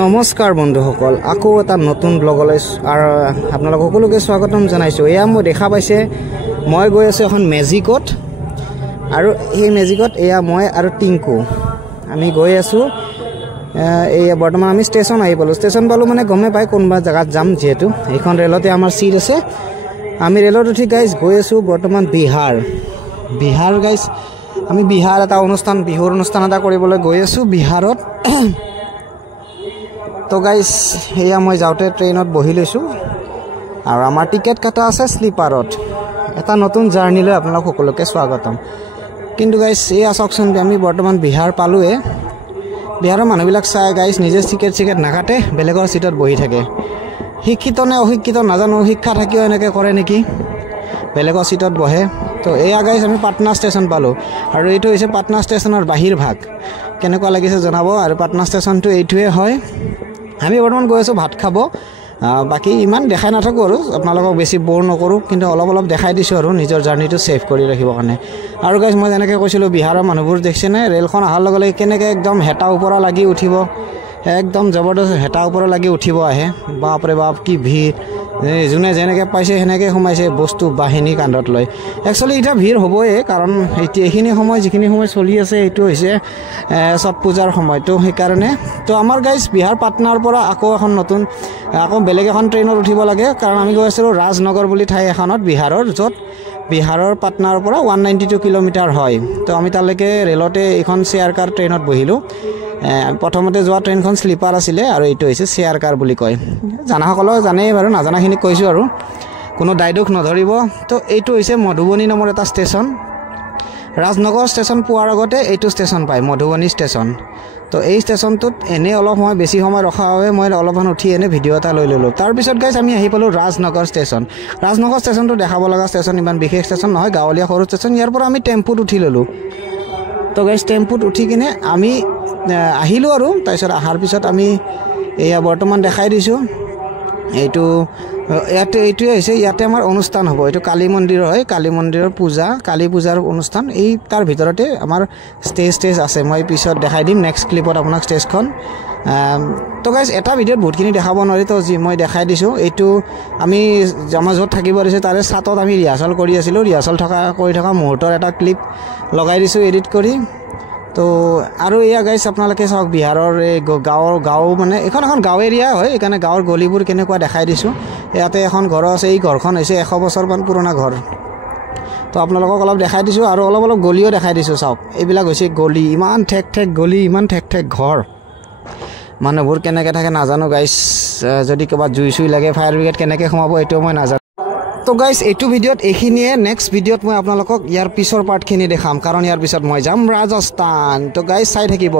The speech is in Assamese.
নমস্কাৰ বন্ধুসকল, আকৌ এটা নতুন ব্লগলৈ আপোনালোক সকলোকে স্বাগতম জনাইছোঁ। এয়া মই দেখা পাইছে, মই গৈ আছোঁ এখন মেজিকত, আৰু এই মেজিকত এয়া মই আৰু টিংকু আমি গৈ আছোঁ। এয়া বৰ্তমান আমি ষ্টেচন আহি পালোঁ। ষ্টেচন পালোঁ মানে গমে পাই কোনোবা জেগাত যাম, যিহেতু এইখন ৰেলতে আমাৰ চিট আছে। আমি ৰেলত উঠি গাইজ গৈ আছোঁ বৰ্তমান বিহাৰ গাইজ। আমি বিহাৰ এটা অনুষ্ঠান, বিহুৰ অনুষ্ঠান এটা কৰিবলৈ গৈ আছোঁ বিহাৰত। তো গাইজ সেয়া মই যাওঁতে ট্ৰেইনত বহি লৈছোঁ, আৰু আমাৰ টিকেট কটা আছে শ্লিপাৰত। এটা নতুন জাৰ্ণিলৈ আপোনালোক সকলোকে স্বাগতম। কিন্তু গাইজ এয়া চাওকচোন, আমি বৰ্তমান বিহাৰ পালোঁৱে। বিহাৰৰ মানুহবিলাক চাই গাইজ নিজে টিকেট নাকাটে, বেলেগৰ চিটত বহি থাকে। শিক্ষিত নে অশিক্ষিত নাজানো, শিক্ষা থাকিও এনেকৈ কৰে নেকি, বেলেগৰ চিটত বহে। তো এয়া গাইজ আমি পাটনা ষ্টেচন পালোঁ, আৰু এইটো হৈছে পাটনা ষ্টেচনৰ বাহিৰ ভাগ। কেনেকুৱা লাগিছে জনাব। আৰু পাটনা ষ্টেচনটো এইটোৱে হয়। আমি বৰ্তমান গৈ আছোঁ ভাত খাব। বাকী ইমান দেখাই নাথাকোঁ আৰু আপোনালোকক বেছি ব'ৰ নকৰোঁ, কিন্তু অলপ দেখাই দিছোঁ আৰু নিজৰ জাৰ্ণিটো ছেভ কৰি ৰাখিবৰ কাৰণে। আৰু গাইজ মই যেনেকৈ কৈছিলোঁ, বিহাৰৰ মানুহবোৰ দেখিছেনে, ৰেলখন অহাৰ লগে লগে কেনেকৈ একদম হেতা ওপৰা লাগি উঠিব, একদম জবৰদস্ত হেতা ওপৰা লাগি উঠিব আহে। বাপৰে বাপ কি ভিৰ, যোনে যেনেকৈ পাইছে সেনেকৈ সোমাইছে বস্তু বাহিনী কান্ধত লৈ। একচুৱেলি এতিয়া ভিৰ হ'বই, কাৰণ এইখিনি সময় যিখিনি সময় চলি আছে এইটো হৈছে ছট পূজাৰ সময়। তো সেইকাৰণে তো আমাৰ গাইজ বিহাৰ পাটনাৰ পৰা আকৌ বেলেগ এখন ট্ৰেইনত উঠিব লাগে, কাৰণ আমি গৈ আছিলোঁ ৰাজনগৰ বুলি ঠাই এখনত বিহাৰৰ, য'ত বিহাৰৰ পাটনাৰ পৰা 192 কিলোমিটাৰ হয়। তো আমি তালৈকে ৰেলতে এইখন চেয়াৰ কাৰ ট্ৰেইনত বহিলোঁ। প্ৰথমতে যোৱা ট্ৰেইনখন শ্লিপাৰ আছিলে, আৰু এইটো হৈছে চেয়াৰ কাৰ বুলি কয়। জানাসকলেও জানেই বাৰু, নাজানাখিনিক কৈছোঁ আৰু কোনো দায়দোষ নধৰিব। তো এইটো হৈছে মধুবনী নামৰ এটা ষ্টেচন। ৰাজনগৰ ষ্টেচন পোৱাৰ আগতে এইটো ষ্টেচন পায়, মধুবনী ষ্টেচন। তো এই ষ্টেচনটোত এনেই অলপ সময় বেছি সময় ৰখাৰ বাবে মই অলপমান উঠি এনে ভিডিঅ' এটা লৈ ল'লোঁ। তাৰপিছত গাইজ আমি আহি পালোঁ ৰাজনগৰ ষ্টেচন। ৰাজনগৰ ষ্টেচনটো দেখাব লগা ষ্টেচন, ইমান বিশেষ ষ্টেচন নহয়, গাঁৱলীয়া সৰু ষ্টেচন। ইয়াৰ পৰা আমি টেম্পুত উঠি ল'লোঁ। তো গাইজ টেম্পুত উঠি কিনে আমি আহিলোঁ, আৰু তাৰপিছত অহাৰ পিছত আমি এয়া বৰ্তমান দেখাই দিছোঁ। এইটোৱে হৈছে, ইয়াতে আমাৰ অনুষ্ঠান হ'ব। এইটো কালী মন্দিৰ হয়, কালী মন্দিৰৰ পূজা, কালী পূজাৰ অনুষ্ঠান। তাৰ ভিতৰতে আমাৰ ষ্টেজ আছে। মই পিছত দেখাই দিম নেক্সট ক্লিপত আপোনাক ষ্টেজখন। তো গাইজ এটা ভিডিঅ'ত বহুতখিনি দেখাব নোৱাৰি, তো যি মই দেখাই দিছোঁ। এইটো আমি আমাৰ য'ত থাকিব দিছোঁ তাৰে ছাটত আমি ৰিহাৰ্চেল কৰি আছিলোঁ। ৰিহাৰ্চেল কৰি থকা মুহূৰ্তৰ এটা ক্লিপ লগাই দিছোঁ এডিট কৰি। তো আৰু এয়া গাইজ আপোনালোকে চাওক, বিহাৰৰ এই গাঁও মানে এখন গাঁও এৰিয়া হয়, সেইকাৰণে গাঁৱৰ গলিবোৰ কেনেকুৱা দেখাই দিছোঁ। ইয়াতে এখন ঘৰ আছে, এই ঘৰখন হৈছে 100 বছৰমান পুৰণা ঘৰ। তো আপোনালোকক অলপ দেখাই দিছোঁ, আৰু অলপ গলিও দেখাই দিছোঁ। চাওক, এইবিলাক হৈছে গলি, ইমান ঠেক গলি, ইমান ঠেক ঘৰ। মানুহবোৰ কেনেকৈ থাকে নাজানো গাইজ। যদি ক'ৰবাত জুই চুই লাগে, ফায়াৰ ব্ৰিগেড কেনেকৈ সোমাব এইটোও মই নাজানো। তো গাইজ এইটো ভিডিঅ'ত এইখিনিয়ে। নেক্সট ভিডিঅ'ত মই আপোনালোকক ইয়াৰ পিছৰ পাৰ্টখিনি দেখাম, কাৰণ ইয়াৰ পিছত মই যাম ৰাজস্থান। তো গাইজ চাই থাকিব।